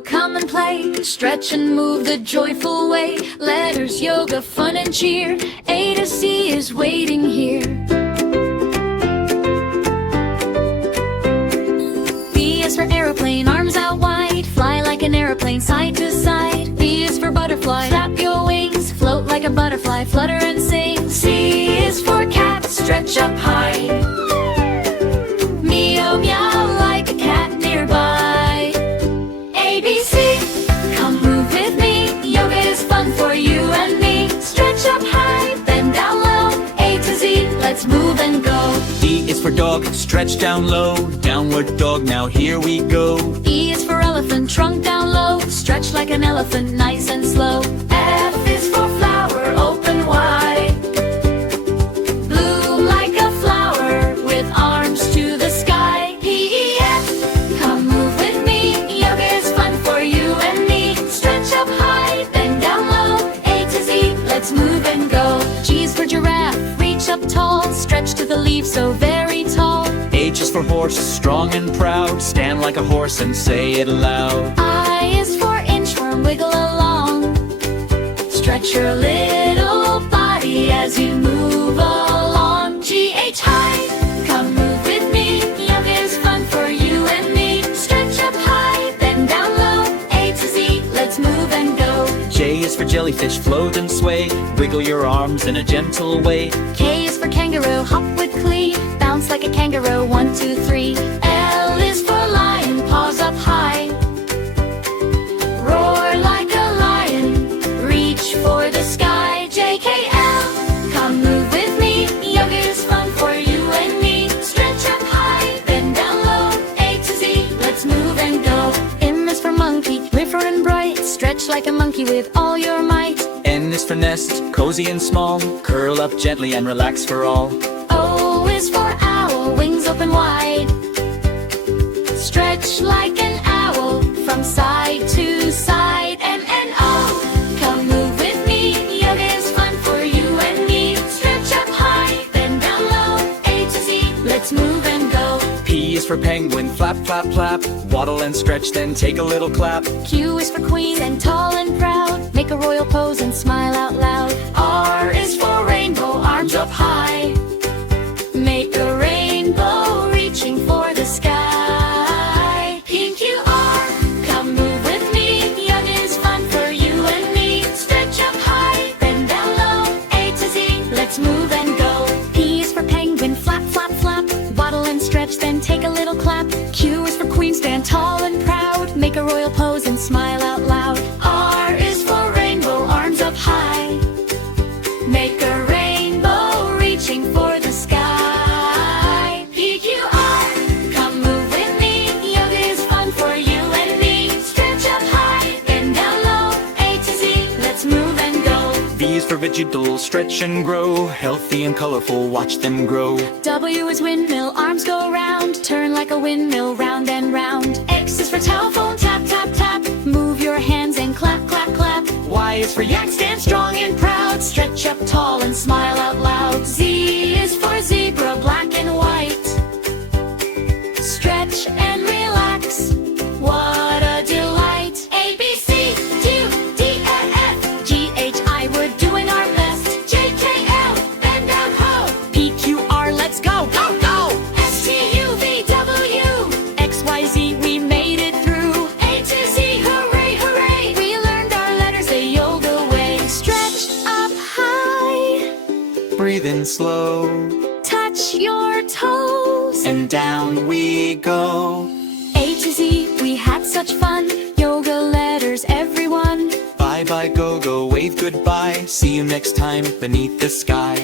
So come and play, stretch and move the joyful way. Letters, yoga, fun and cheer. A to Z is waiting here. B is for aeroplane, arms out wide. Fly like an aeroplane, side to side. B is for butterfly, flap your wings. Float like a butterfly, flutter and sing. C is for cat, stretch up high. Meow meow like a cat nearby. A, B, C, come move with me. Yoga is fun for you and me. Stretch up high, bend down low. A to Z, let's move and go. D is for dog, stretch down low. Downward dog, now here we go. E is for elephant, trunk down low. Stretch like an elephant, nice and slow. F is for flower, open wide. Bloom like a flower with arms to the sky. P, E, F, come move with me. Yoga is fun for you and me. Stretch up high, bend down low. A to Z, let's move and go. G is for giraffe, reach up tall. Stretch to the leaves so very tall. H is for horse, strong and proud. Stand like a horse and say it loud. I is for inchworm, wiggle along. Stretch your little body as you move along. G, H, high, come move with me. Yoga is fun for you and me. Stretch up high, bend down low. A to Z, let's move and go. J is for jellyfish, float and sway. Wiggle your arms in a gentle way. K is for kangaroo, hop with glee. Bounce like a kangaroo, 1, 2, 3. L is for lion, paws up high. Roar like a lion, reach for the sky. J, K, L, come move with me. Yoga is fun for you and me. Stretch up high, bend down low. A to Z, let's move and go. M is for monkey, river and bright. Stretch like a monkey with all your might. N is for nest, cozy and small. Curl up gently and relax for all. O is for owl, wings open wide. Stretch like an owl from side to side. M, N, O, come move with me. Yoga is fun for you and me. Stretch up high, bend down low. A to Z, let's move and go. P is for penguin, flap, flap, flap. Waddle and stretch, then take a little clap. Q is for queen, stand tall and proud. Make a royal pose and smile out loud. R is for rainbow, arms up high. Make a rainbow reaching for the sky. P, Q, R, come move with me. Yoga is fun for you and me. Stretch up high, bend down low. A to Z, let's move and go. P is for penguin, flap, flap, flap. Waddle and stretch, then take a little clap. Q is for queen, stand tall and proud. Make a royal pose and smile out loud. R is for rainbow, arms up high. Make a rainbow reaching for the sky. P, Q, R, come move with me. Yoga is fun for you and me. Stretch up high, bend down low. A to Z, let's move and go. V is for vegetal, stretch and grow. Healthy and colorful, watch them grow. W is windmill, arms go round. Turn like a windmill, round and round. X is for telephone, tap, tap, tap. Move your hands and clap, clap, clap. Y is for yak, stand strong and proud. Stretch up tall and smile out loud. Z is for zebra, black and white. Stretch and relax, what a delight. A, B, C, D, E, F, G, H, I, we're doing our best. J, K, L, bend down ho. P, Q, R, let's go, go, go. S, T, U, V, W, X, Y, Z, we made it through. A to Z, hooray, hooray. We learned our letters the yoga way. Stretch up high, Breathe in slow, touch your toes. and down we go. A to Z, we had such fun. Yoga letters, everyone. Bye bye, go, go, wave goodbye. See you next time beneath the sky.